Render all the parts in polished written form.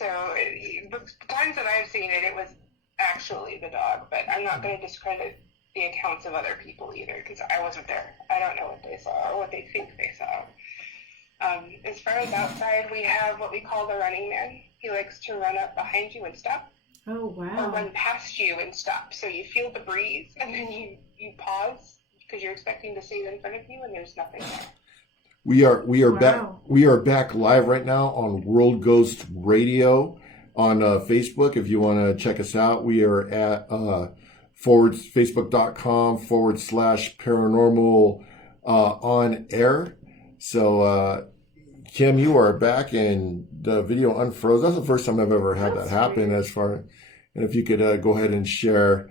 So the times that I've seen it, it was actually the dog. But I'm not going to discredit the accounts of other people either, because I wasn't there. I don't know what they saw or what they think they saw. As far as outside, we have what we call the running man. He likes to run up behind you and stop. Oh, wow. Or run past you and stop. So you feel the breeze, and then you pause because you're expecting to see it in front of you, and there's nothing there. We are Wow. we are back live right now on World Ghost Radio on Facebook. If you want to check us out, we are at facebook.com/paranormal on air. So Kim, you are back and the video unfroze. That's the first time I've ever had that happen. And if you could go ahead and share.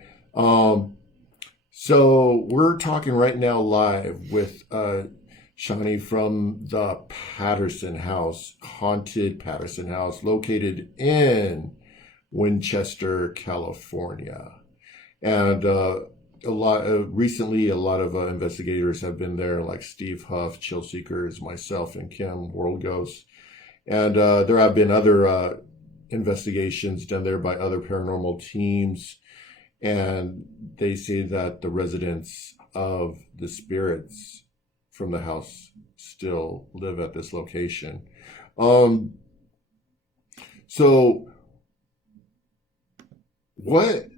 So we're talking right now live with Shani from the Patterson House, haunted Patterson House, located in Winchester, California. And recently, a lot of investigators have been there, like Steve Huff, Chill Seekers, myself, and Kim, World Ghosts. And there have been other investigations done there by other paranormal teams. And they say that the residents of the spirits from the house still live at this location. So what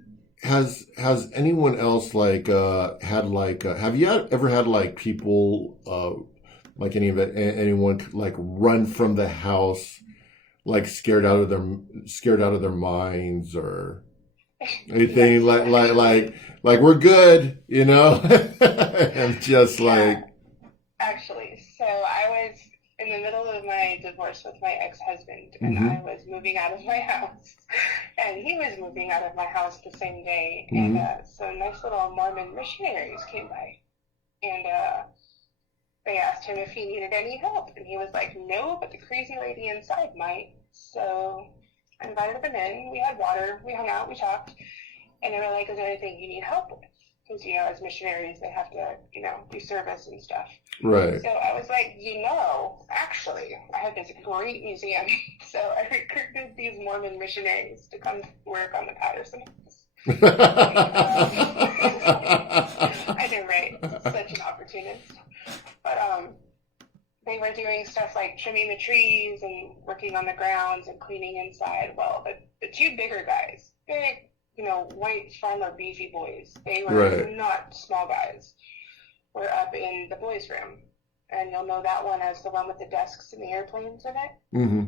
has anyone else had have you ever had people anyone run from the house scared out of their minds or anything like we're good, and just Actually, so I was in the middle of my divorce with my ex-husband, and I was moving out of my house, and he was moving out of my house the same day, and so nice little Mormon missionaries came by, and they asked him if he needed any help, and he was like, no, but the crazy lady inside might. So I invited them in, we had water, we hung out, we talked, and they were like, is there anything you need help with? Because, as missionaries, they have to, do service and stuff. right. So I was like, actually, I have this great museum. So I recruited these Mormon missionaries to come work on the Patterson House. I know, right? Such an opportunist. But they were doing stuff like trimming the trees and working on the grounds and cleaning inside. Well, the two bigger guys, big, white farmer beefy boys, they were not small guys, were up in the boys' room. And you'll know that one as the one with the desks and the airplanes in it. Mm-hmm.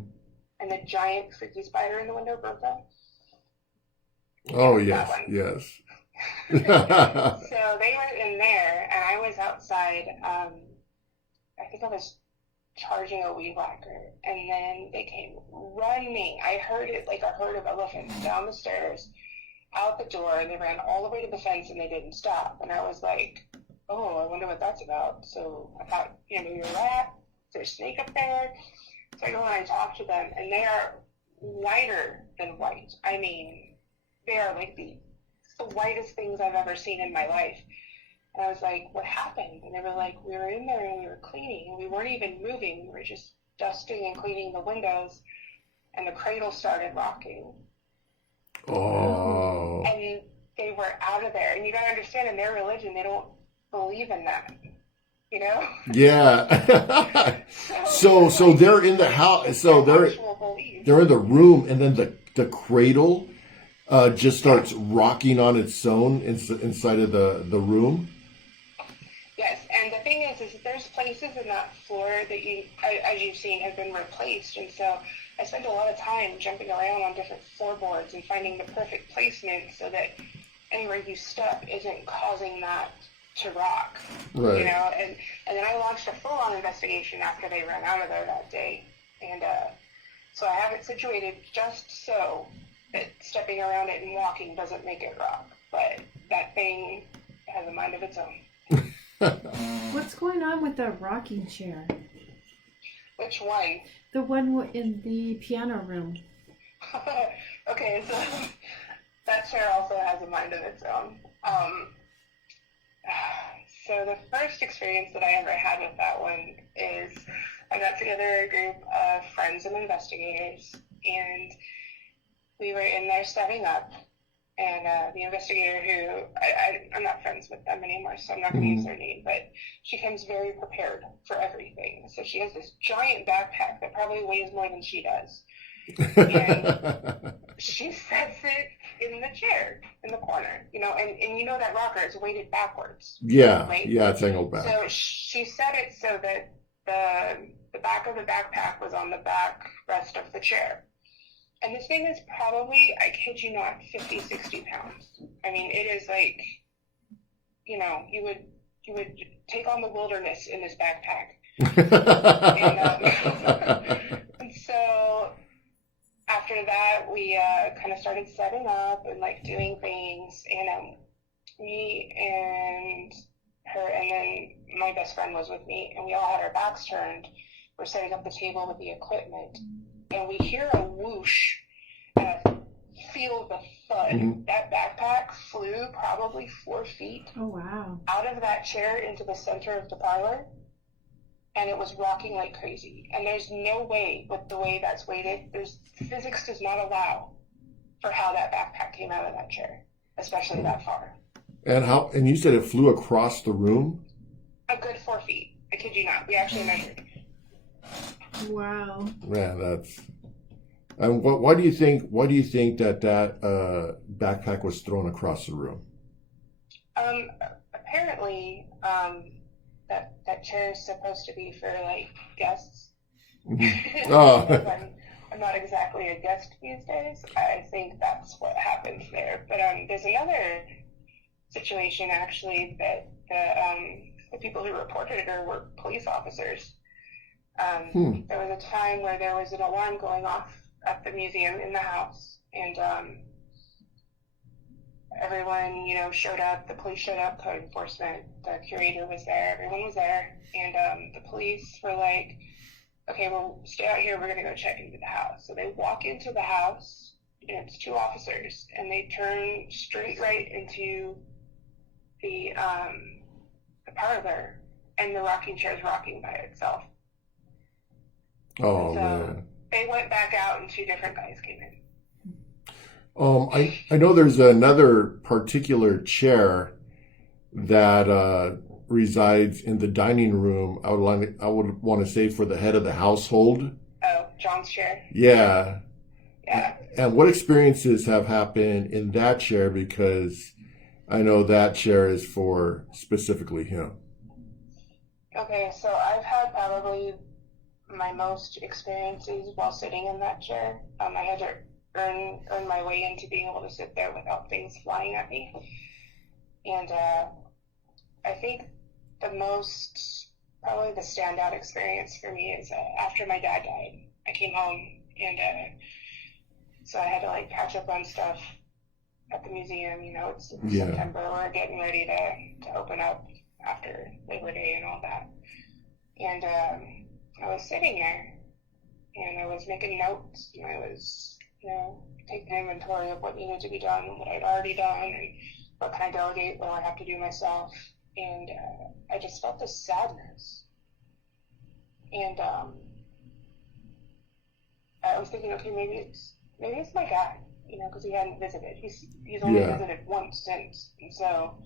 And the giant freaky spider in the window, Bertha. Oh, yes, yes. So they were in there, and I was outside. I think I was charging a weed whacker, and then they came running. I heard it like a herd of elephants down the stairs, out the door, and they ran all the way to the fence, and they didn't stop. And I was like, oh, I wonder what that's about. So I thought, maybe a rat, is there a snake up there? So I go and I talk to them, and they are whiter than white. I mean, they are like the whitest things I've ever seen in my life. And I was like, what happened? And they were like, we were in there and we were cleaning, and we weren't even moving. We were just dusting and cleaning the windows, and the cradle started rocking. Oh. And they were out of there. And you gotta understand, in their religion, they don't believe in that. Yeah. so they're in the house. So they're in the room, and then the cradle just starts rocking on its own inside of the room. Yes, and the thing is there's places in that floor that as you've seen, have been replaced, and so I spent a lot of time jumping around on different floorboards and finding the perfect placement so that anywhere you step isn't causing that to rock. Right. And then I launched a full-on investigation after they ran out of there that day, and so I have it situated just so that stepping around it and walking doesn't make it rock, but that thing has a mind of its own. What's going on with the rocking chair? Which one? The one in the piano room. Okay, so that chair also has a mind of its own. So the first experience that I ever had with that one is I got together a group of friends and investigators, and we were in there setting up, and the investigator, who I'm not friends with them anymore, so I'm not going to use their name, but she comes very prepared for everything. So she has this giant backpack that probably weighs more than she does. And she sets it in the chair in the corner, and you know that rocker is weighted backwards. Yeah, right? yeah, it's angled back. So she set it so that the back of the backpack was on the back rest of the chair. And this thing is probably, I kid you not, 50, 60 pounds. I mean, it is like, you would take on the wilderness in this backpack. And so after that, we kind of started setting up and like doing things, and me and her, and then my best friend was with me, and we all had our backs turned. We're setting up the table with the equipment, and we hear a whoosh and feel the thud. Mm-hmm. That backpack flew probably 4 feet. Oh, wow. Out of that chair into the center of the parlor, and it was rocking like crazy. And there's no way, with the way that's weighted, physics does not allow for how that backpack came out of that chair, especially that far. And you said it flew across the room? A good 4 feet. I kid you not. We actually measured. Wow. Man, that's. And why do you think that backpack was thrown across the room? Apparently, that chair is supposed to be for like guests. Mm-hmm. Oh. I'm not exactly a guest these days. I think that's what happened there. But there's another situation actually that the people who reported it were police officers. There was a time where there was an alarm going off at the museum in the house, and everyone, showed up. The police showed up, code enforcement, the curator was there, everyone was there, and the police were like, okay, well, stay out here, we're going to go check into the house. So they walk into the house, and it's 2 officers, and they turn straight right into the parlor, and the rocking chair is rocking by itself. Oh, so man. They went back out, and 2 different guys came in. I know there's another particular chair that resides in the dining room. I would want to say for the head of the household. Oh, John's chair. Yeah. Yeah. And what experiences have happened in that chair? Because I know that chair is for specifically him. Okay, so I've had probably my most experiences while sitting in that chair. I had to earn my way into being able to sit there without things flying at me. And I think probably the standout experience for me is after my dad died. I came home, and so I had to like catch up on stuff at the museum. It's September. We're getting ready to open up after Labor Day and all that. And I was sitting there, and I was making notes, and I was, taking inventory of what needed to be done, and what I'd already done, and what can I delegate, what do I have to do myself. And I just felt this sadness. And I was thinking, okay, maybe it's my dad, because he hadn't visited. He's only visited once since. And so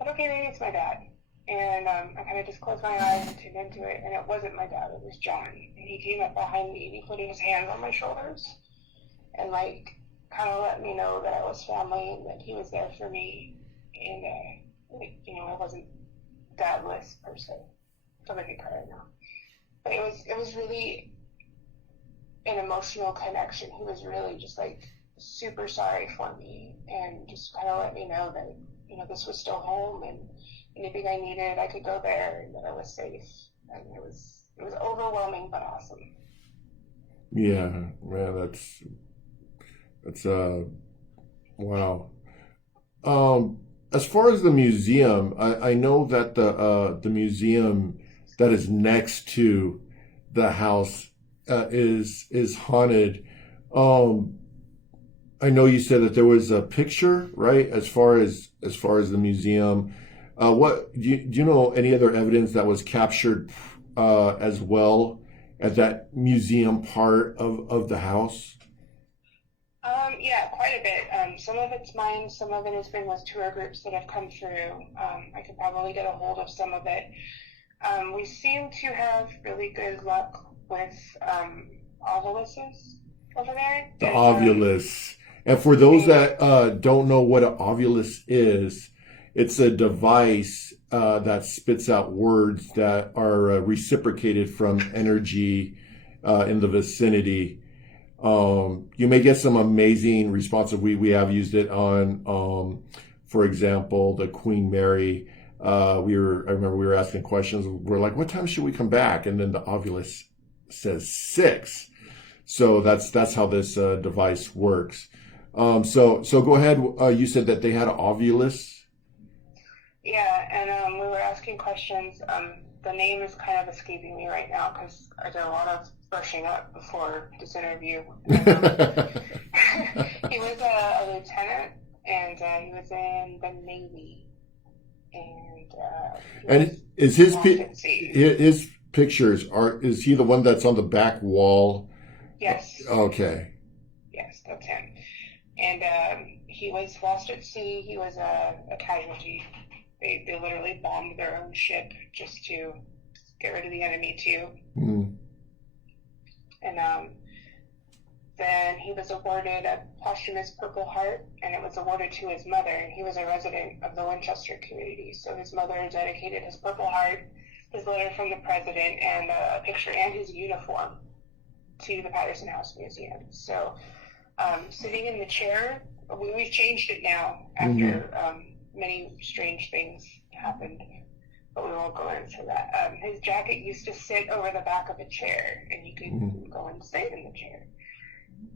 I thought, okay, maybe it's my dad. And I kind of just closed my eyes and tuned into it, and it wasn't my dad, it was John. And he came up behind me, and he put his hands on my shoulders, and like kind of let me know that I was family, and that he was there for me, and I wasn't dadless per se. Don't make me cry right now. But it was really an emotional connection. He was really just like super sorry for me, and just kind of let me know that this was still home, and anything I needed, I could go there, and that I was safe. And it was overwhelming but awesome. Yeah, man, that's wow. As far as the museum, I know that the museum that is next to the house is haunted. I know you said that there was a picture, right? As far as the museum, what do you know any other evidence that was captured as well at that museum part of the house? Yeah, quite a bit. Some of it's mine, some of it has been with tour groups that have come through. I could probably get a hold of some of it. We seem to have really good luck with ovuluses over there. The ovulus. And for those that don't know what an ovulus is, it's a device that spits out words that are reciprocated from energy in the vicinity. You may get some amazing responses. We have used it on, for example, the Queen Mary. I remember we were asking questions. We're like, what time should we come back? And then the ovulus says 6. So that's how this device works. So go ahead. You said that they had an ovulus. Yeah, and we were asking questions. The name is kind of escaping me right now because I did a lot of brushing up before this interview. He was a lieutenant, and he was in the Navy. And is his pictures is he the one that's on the back wall? Yes. Okay. Yes, that's him. And he was lost at sea. He was a casualty. They literally bombed their own ship just to get rid of the enemy too. Mm. And then he was awarded a posthumous Purple Heart, and it was awarded to his mother. And he was a resident of the Winchester community, so his mother dedicated his Purple Heart, his letter from the president, and a picture and his uniform to the Patterson House Museum. So sitting in the chair, we've changed it now after many strange things happened, but we won't go into that. His jacket used to sit over the back of a chair, and you could go and sit in the chair.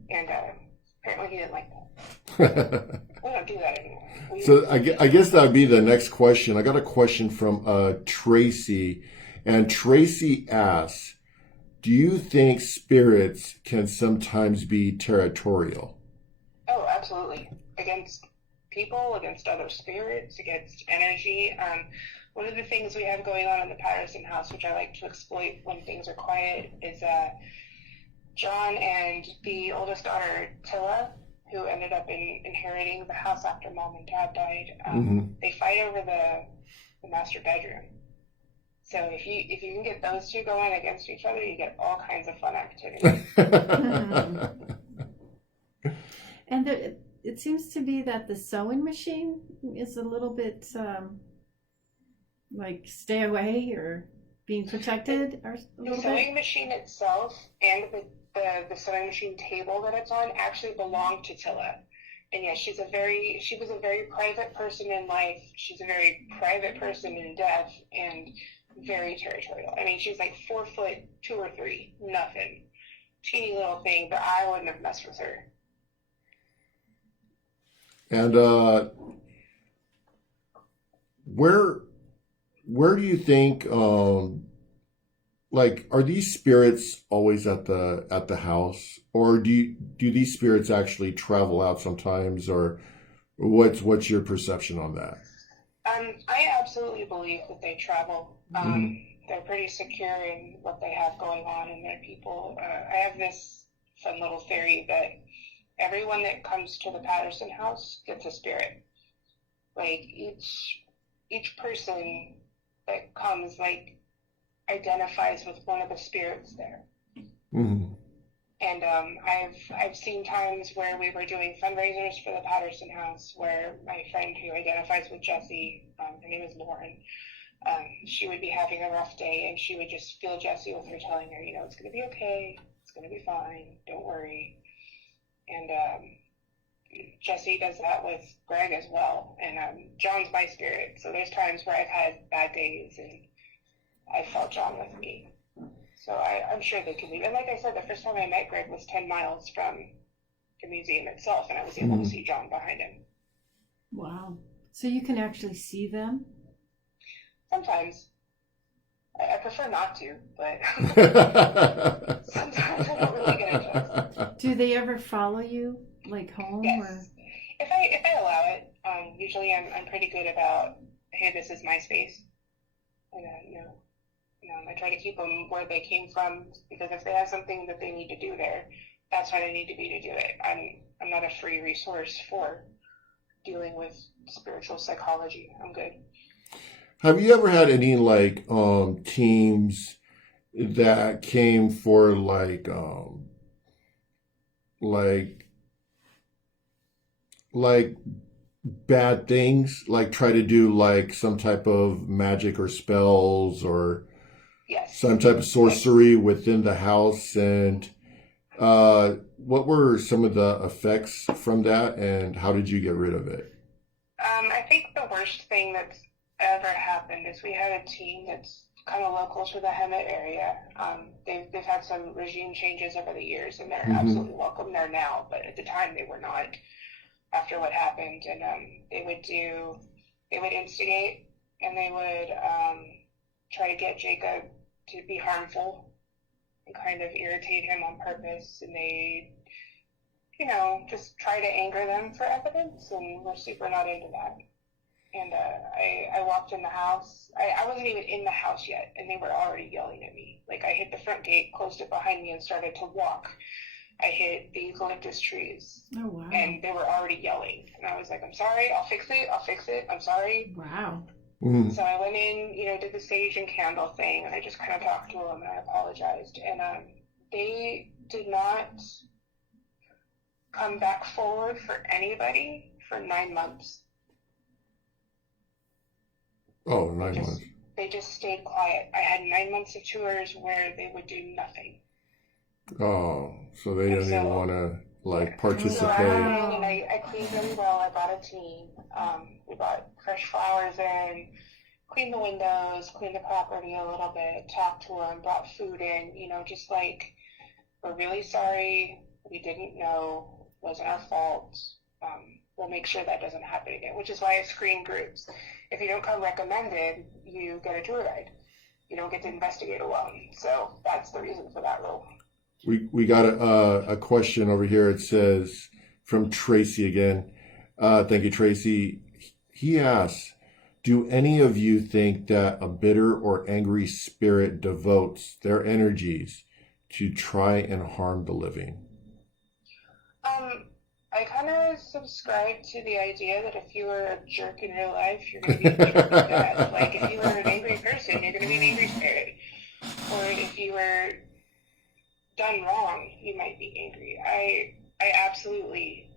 And apparently he didn't like that. We don't do that anymore. So I guess that would be the next question. I got a question from Tracy, and Tracy asks, do you think spirits can sometimes be territorial? Oh, absolutely. Against people, against other spirits, against energy. One of the things we have going on in the Patterson house, which I like to exploit when things are quiet, is John and the oldest daughter, Tilla, who ended up inheriting the house after mom and dad died. They fight over the master bedroom. So if you can get those two going against each other, you get all kinds of fun activities. And it seems to be that the sewing machine is a little bit like stay away or being protected. The sewing machine itself and the sewing machine table that it's on actually belonged to Tilla. And yes, she was a very private person in life. She's a very private person in death, and very territorial. I mean, she's like 4 foot 2 or 3, nothing, teeny little thing, but I wouldn't have messed with her. And where do you think like, are these spirits always at the house, or do these spirits actually travel out sometimes, or what's your perception on that? I absolutely believe that they travel. They're pretty secure in what they have going on in their people. I have this fun little theory that everyone that comes to the Patterson house gets a spirit. Like each person that comes, like, identifies with one of the spirits there. And I've seen times where we were doing fundraisers for the Patterson house where my friend who identifies with Jessie, her name is Lauren, she would be having a rough day, and she would just feel Jessie with her telling her, it's going to be okay, it's going to be fine, don't worry. And Jessie does that with Greg as well. And John's my spirit, so there's times where I've had bad days and I felt John with me. So I'm sure they can leave. And like I said, the first time I met Greg was 10 miles from the museum itself, and I was able to see John behind him. Wow. So you can actually see them? Sometimes. I prefer not to, but sometimes I don't really get a chance. Do they ever follow you, like home? Yes. Or? If I allow it, usually I'm pretty good about, hey, this is my space. And I try to keep them where they came from, because if they have something that they need to do there, that's when I need to be to do it. I'm not a free resource for dealing with spiritual psychology. I'm good. Have you ever had any like teams that came for like like bad things, like try to do like some type of magic or spells or Yes. some type of sorcery within the house? And what were some of the effects from that, and how did you get rid of it? I think the worst thing that's ever happened is we had a team that's kind of local to the Hemet area. They've had some regime changes over the years, and they're Hmm. absolutely welcome there now. But at the time, they were not. After what happened, and they would instigate, and they would try to get Jacob to be harmful and kind of irritate him on purpose, and they, just try to anger them for evidence, and we're super not into that. And I walked in the house. I wasn't even in the house yet, and they were already yelling at me. Like, I hit the front gate, closed it behind me, and started to walk. I hit the eucalyptus trees, Oh, wow. and they were already yelling. And I was like, I'm sorry, I'll fix it, I'm sorry. Wow. Mm. So I went in, did the sage and candle thing, and I just kind of talked to them, and I apologized. And they did not come back forward for anybody for 9 months. Oh, 9 months. They just stayed quiet. I had 9 months of tours where they would do nothing. Oh, so they didn't even want to like So I participate. went in and I cleaned really well. I brought a team. We brought fresh flowers in, cleaned the windows, cleaned the property a little bit, talked to them, brought food in, just like, we're really sorry. We didn't know. It wasn't our fault. We'll make sure that doesn't happen again, which is why I screen groups. If you don't come recommended, you get a tour guide. You don't get to investigate alone. So that's the reason for that rule. We got a question over here. It says from Tracy again. Thank you, Tracy. He asks, do any of you think that a bitter or angry spirit devotes their energies to try and harm the living? I kind of subscribe to the idea that if you were a jerk in real life, you're going to be a jerk in death. Like, if you were an angry person, you're going to be an angry spirit. Or if you were done wrong, you might be angry. I absolutely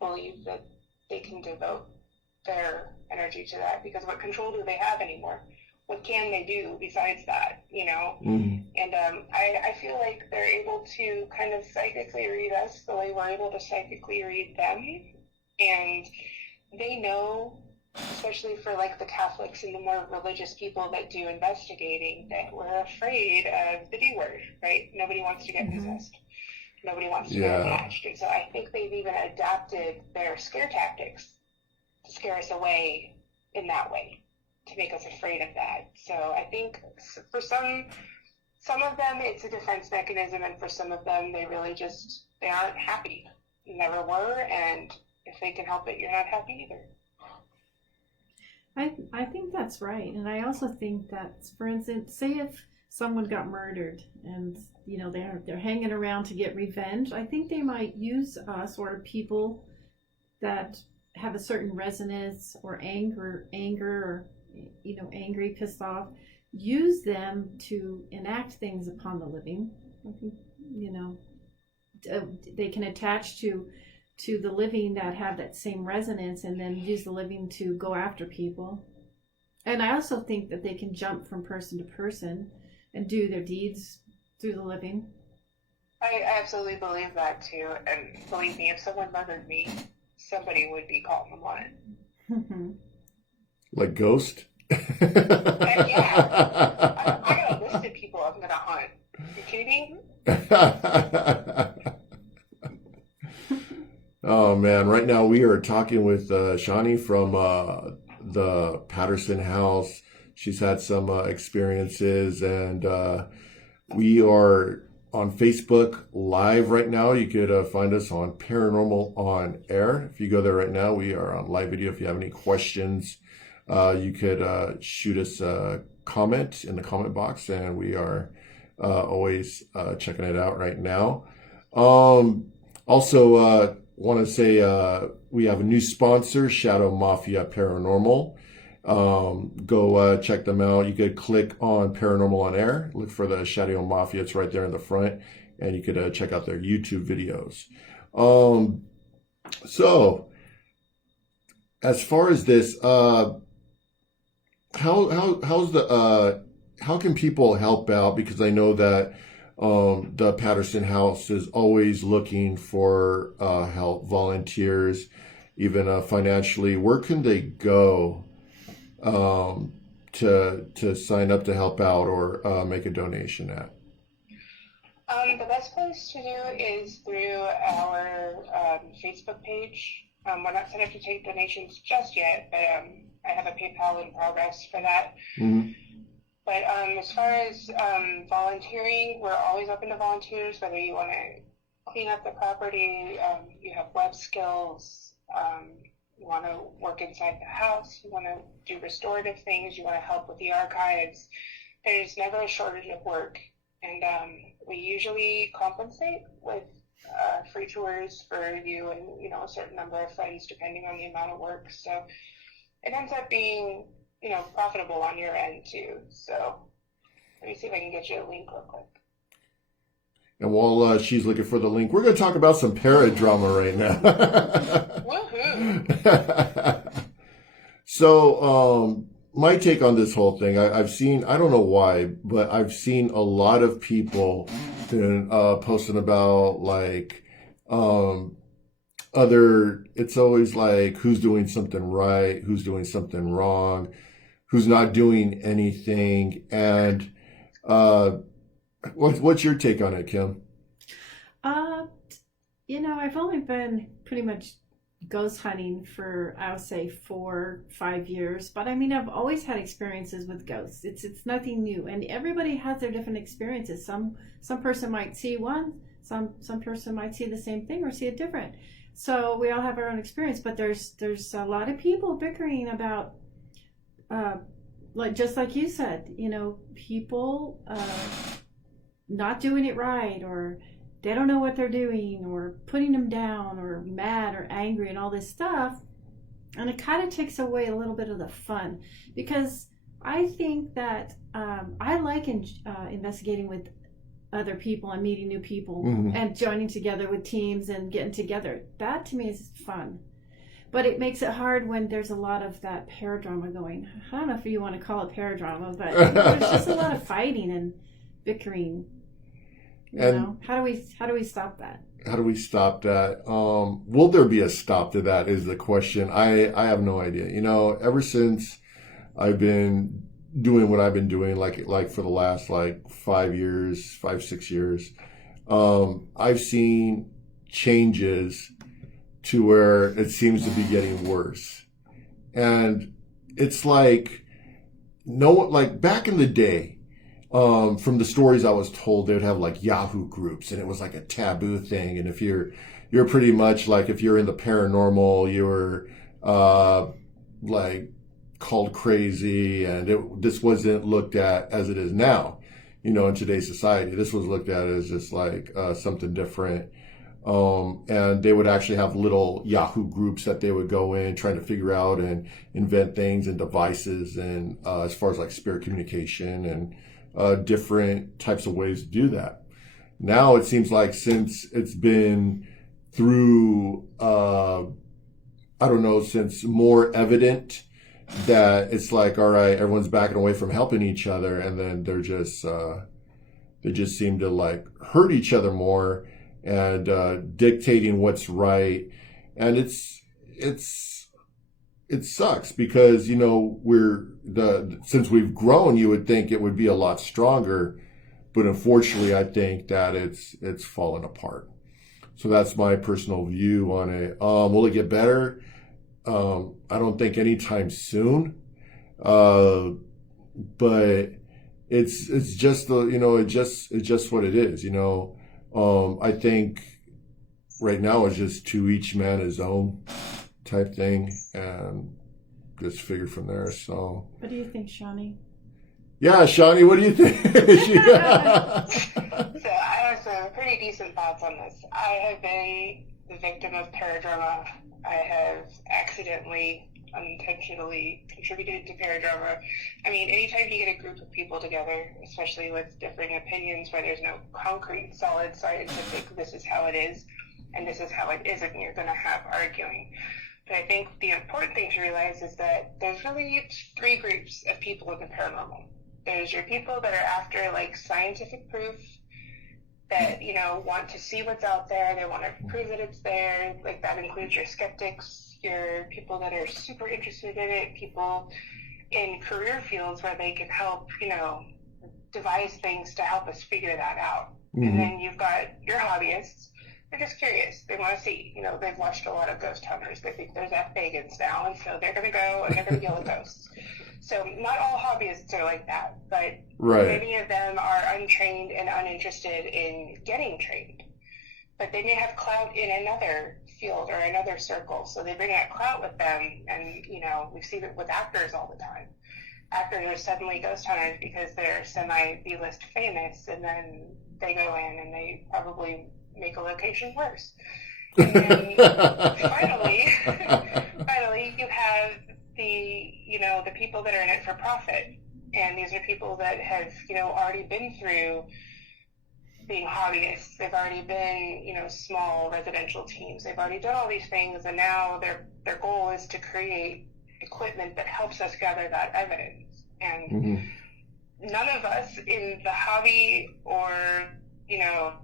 believe that they can devote their energy to that, because what control do they have anymore? What can they do besides that, Mm. And I feel like they're able to kind of psychically read us the way we're able to psychically read them. And they know, especially for like the Catholics and the more religious people that do investigating, that we're afraid of the D word, right? Nobody wants to get possessed. Nobody wants to get attached. And so I think they've even adapted their scare tactics to scare us away in that way, to make us afraid of that. So I think for some of them it's a defense mechanism, and for some of them they really just, they aren't happy. Never were, and if they can help it, you're not happy either. I think that's right. And I also think that, for instance, say if someone got murdered and they're hanging around to get revenge, I think they might use us or people that have a certain resonance or anger or angry, pissed off, use them to enact things upon the living. I think they can attach to the living that have that same resonance, and then use the living to go after people. And I also think that they can jump from person to person and do their deeds through the living. I absolutely believe that too. And believe me, if someone murdered me, somebody would be calling them on it. Like Ghost? Yeah. I got a list of people I'm going to hunt. You kidding me? Oh man, right now we are talking with Shani from the Patterson house. She's had some experiences, and we are on Facebook Live right now. You could find us on Paranormal on Air. If you go there right now, we are on live video. If you have any questions, you could shoot us a comment in the comment box, and we are always checking it out right now. Also, want to say we have a new sponsor, Shadow Mafia Paranormal. Go check them out. You could click on Paranormal on Air, look for the Shadow Mafia. It's right there in the front, and you could check out their YouTube videos. So, as far as this, how can people help out? Because I know that the Patterson House is always looking for help, volunteers, even financially. Where can they go to sign up to help out or make a donation at? The best place to do is through our Facebook page. We're not set up to take donations just yet, but I have a PayPal in progress for that. Mm-hmm. But as far as volunteering, we're always open to volunteers, whether you want to clean up the property, you have web skills, you want to work inside the house, you want to do restorative things, you want to help with the archives. There's never a shortage of work. And we usually compensate with free tours for you and, a certain number of friends, depending on the amount of work. So it ends up being, profitable on your end too. So let me see if I can get you a link real quick. And while she's looking for the link, we're going to talk about some paradrama right now. Woohoo! So, my take on this whole thing, I've seen, I don't know why, but I've seen a lot of people posting about it's always like who's doing something right, who's doing something wrong, who's not doing anything. And what's your take on it, Kim? I've only been pretty much ghost hunting for, I would say, 4-5 years, but I've always had experiences with ghosts. It's nothing new, and everybody has their different experiences. Some person might see one, some person might see the same thing or see it different. So we all have our own experience, but there's a lot of people bickering about just like you said, people not doing it right, or they don't know what they're doing, or putting them down, or mad or angry and all this stuff. And it kind of takes away a little bit of the fun, because I think that I like investigating with other people and meeting new people, mm-hmm. and joining together with teams and getting together. That to me is fun. But it makes it hard when there's a lot of that paradrama going. I don't know if you want to call it paradrama, but there's just a lot of fighting and bickering. How do we stop that? How do we stop that? Will there be a stop to that is the question. I have no idea. Ever since I've been doing what I've been doing, like for the last 5-6 years, I've seen changes to where it seems to be getting worse. And it's like back in the day, from the stories I was told, they would have Yahoo groups, and it was like a taboo thing. And if you're pretty much if you're in the paranormal, you're called crazy, and this wasn't looked at as it is now. In today's society, this was looked at as just something different. And they would actually have little Yahoo groups that they would go in trying to figure out and invent things and devices, and as far as spirit communication and different types of ways to do that. Now it seems like since it's been through, since more evident that it's all right, everyone's backing away from helping each other, and then they just seem to hurt each other more and dictating what's right. And it sucks because since we've grown, you would think it would be a lot stronger, but unfortunately I think that it's fallen apart. So that's my personal view on it. Will it get better? I don't think anytime soon, but it's just it's just what it is. I think right now it's just to each man his own type thing, and just figure from there. So, what do you think, Shawnee? Yeah, Shawnee, what do you think? So I also pretty decent thoughts on this. I have been the victim of paradrama. I have accidentally, unintentionally contributed to paradrama. I mean, anytime you get a group of people together, especially with differing opinions where there's no concrete, solid, scientific, this is how it is, and this is how it isn't, you're going to have arguing. But I think the important thing to realize is that there's really three groups of people in the paranormal. There's your people that are after, like, scientific proof, that, you know, want to see what's out there, they want to prove that it's there. Like, that includes your skeptics, your people that are super interested in it, people in career fields where they can help, you know, devise things to help us figure that out. Mm-hmm. And then you've got your hobbyists. They're just curious. They want to see. You know, they've watched a lot of ghost hunters. They think there's F. Bagans now, and so they're going to go and they're going to yell at ghosts. So not all hobbyists are like that, but many of them are untrained and uninterested in getting trained. But they may have clout in another field or another circle, so they bring that clout with them, and, you know, we see it with actors all the time. Actors are suddenly ghost hunters because they're semi-B-list famous, and then they go in and they probably make a location worse. And then finally, you have the people that are in it for profit. And these are people that have, you know, already been through being hobbyists. They've already been, you know, small residential teams. They've already done all these things, and now their goal is to create equipment that helps us gather that evidence. And none of us in the hobby or, you know,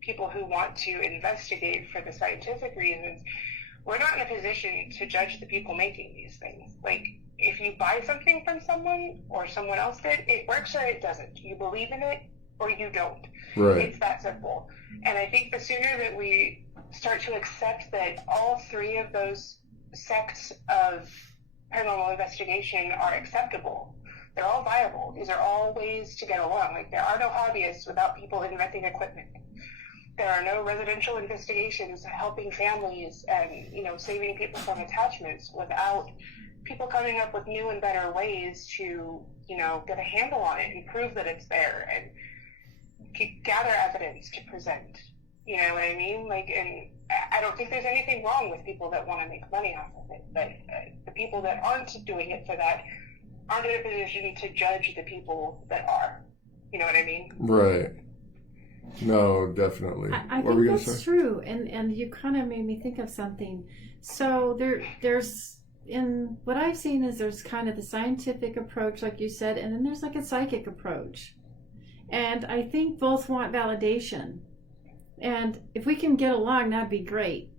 people who want to investigate for the scientific reasons, we're not in a position to judge the people making these things. Like, if you buy something from someone or someone else did, it works or it doesn't. You believe in it or you don't. Right. It's that simple. And I think the sooner that we start to accept that all three of those sects of paranormal investigation are acceptable, they're all viable. These are all ways to get along. Like, there are no hobbyists without people inventing equipment. There are no residential investigations helping families and, you know, saving people from attachments without people coming up with new and better ways to, you know, get a handle on it and prove that it's there and gather evidence to present. You know what I mean? Like, and I don't think there's anything wrong with people that want to make money off of it, but the people that aren't doing it for that aren't in a position to judge the people that are. You know what I mean? Right. No, definitely. I think that's true, and you kind of made me think of something. So there's in what I've seen is there's kind of the scientific approach, like you said, and then there's like a psychic approach, and I think both want validation. And if we can get along, that'd be great.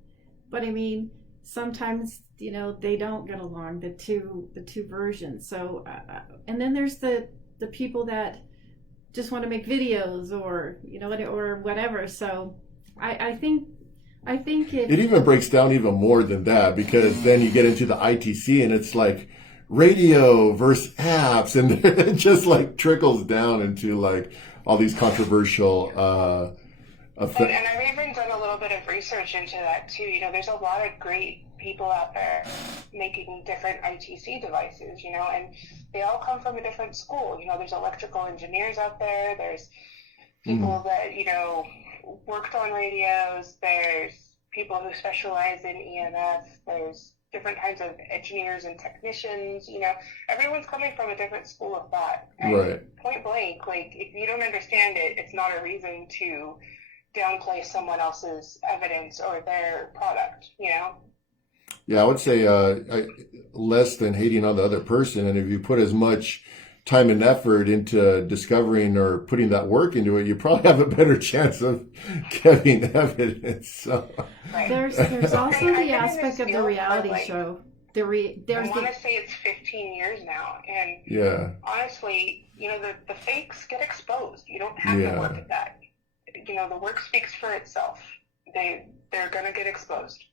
But I mean, sometimes, you know, they don't get along, the two versions. So and then there's the people that just want to make videos or, you know, or whatever. So I think it even breaks down even more than that, because then you get into the ITC and it's like radio versus apps, and it just like trickles down into like all these controversial and I've even done a little bit of research into that too. You know, there's a lot of great people out there making different ITC devices, you know, and they all come from a different school. You know, there's electrical engineers out there. There's people that, you know, worked on radios. There's people who specialize in EMF. There's different kinds of engineers and technicians. You know, everyone's coming from a different school of thought. And point blank, like, if you don't understand it, it's not a reason to downplay someone else's evidence or their product, you know? Yeah, I would say less than hating on the other person. And if you put as much time and effort into discovering or putting that work into it, you probably have a better chance of getting evidence. So. Right. There's also the aspect of the reality show. I want to say it's 15 years now. And honestly, you know, the fakes get exposed. You don't have to work at that. You know, the work speaks for itself. They're going to get exposed.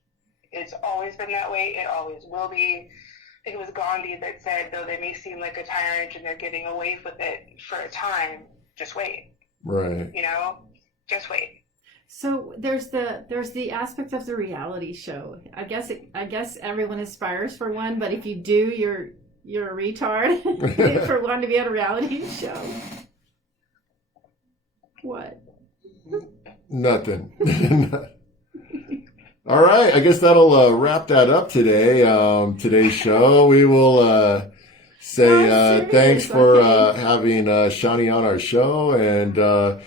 It's always been that way. It always will be. I think it was Gandhi that said, though they may seem like a tyrant and they're getting away with it for a time, just wait. Right. You know, just wait. So there's the aspect of the reality show. I guess everyone aspires for one, but if you do, you're a retard for wanting to be on a reality show. What? Nothing. All right. I guess that'll wrap that up today. Today's show. We will say thanks for having Shani on our show. And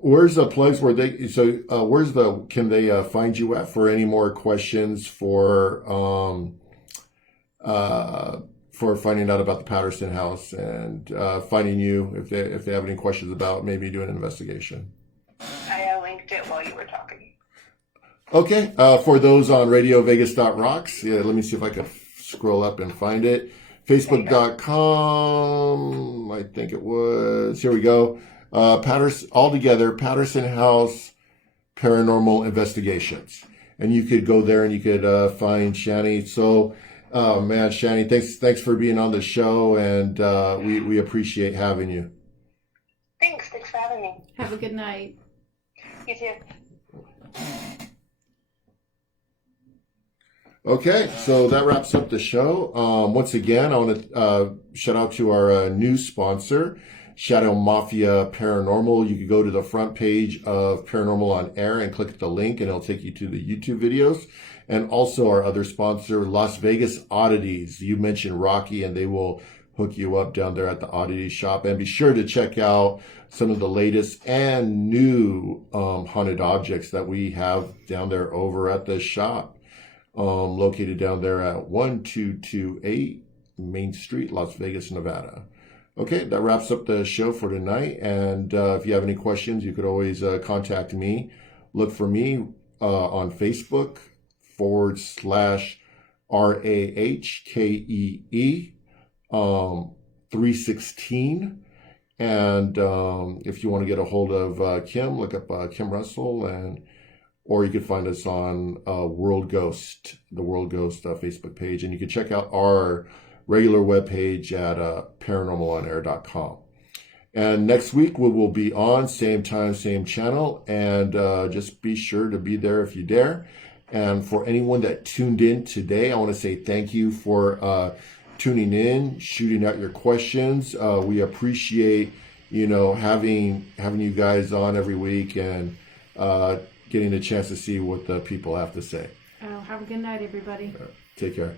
where's the place where they? So where's the? Can they find you at for any more questions for finding out about the Patterson House and finding you if they have any questions about maybe doing an investigation? I linked it while you were talking. Okay. For those on RadioVegas.rocks, yeah, let me see if I can scroll up and find it. Facebook.com, I think it was. Here we go. Patterson House Paranormal Investigations. And you could go there and you could find Shani. So, man, Shani, thanks for being on the show, and we appreciate having you. Thanks for having me. Have a good night. You too. Okay, so that wraps up the show. Once again, I want to shout out to our new sponsor, Shadow Mafia Paranormal. You can go to the front page of Paranormal on Air and click the link, and it'll take you to the YouTube videos. And also our other sponsor, Las Vegas Oddities. You mentioned Rahkee, and they will hook you up down there at the Oddity Shop. And be sure to check out some of the latest and new haunted objects that we have down there over at the shop. Located down there at 1228 Main Street, Las Vegas, Nevada. Okay, that wraps up the show for tonight. And if you have any questions, you could always contact me. Look for me on Facebook /RAHKEE 316. And if you want to get a hold of Kim, look up Kim Russell, or you could find us on World Ghost, the World Ghost Facebook page. And you can check out our regular webpage at paranormalonair.com. And next week we will be on, same time, same channel. And just be sure to be there if you dare. And for anyone that tuned in today, I want to say thank you for tuning in, shooting out your questions. We appreciate, having you guys on every week and getting a chance to see what the people have to say. Oh, have a good night, everybody. Take care.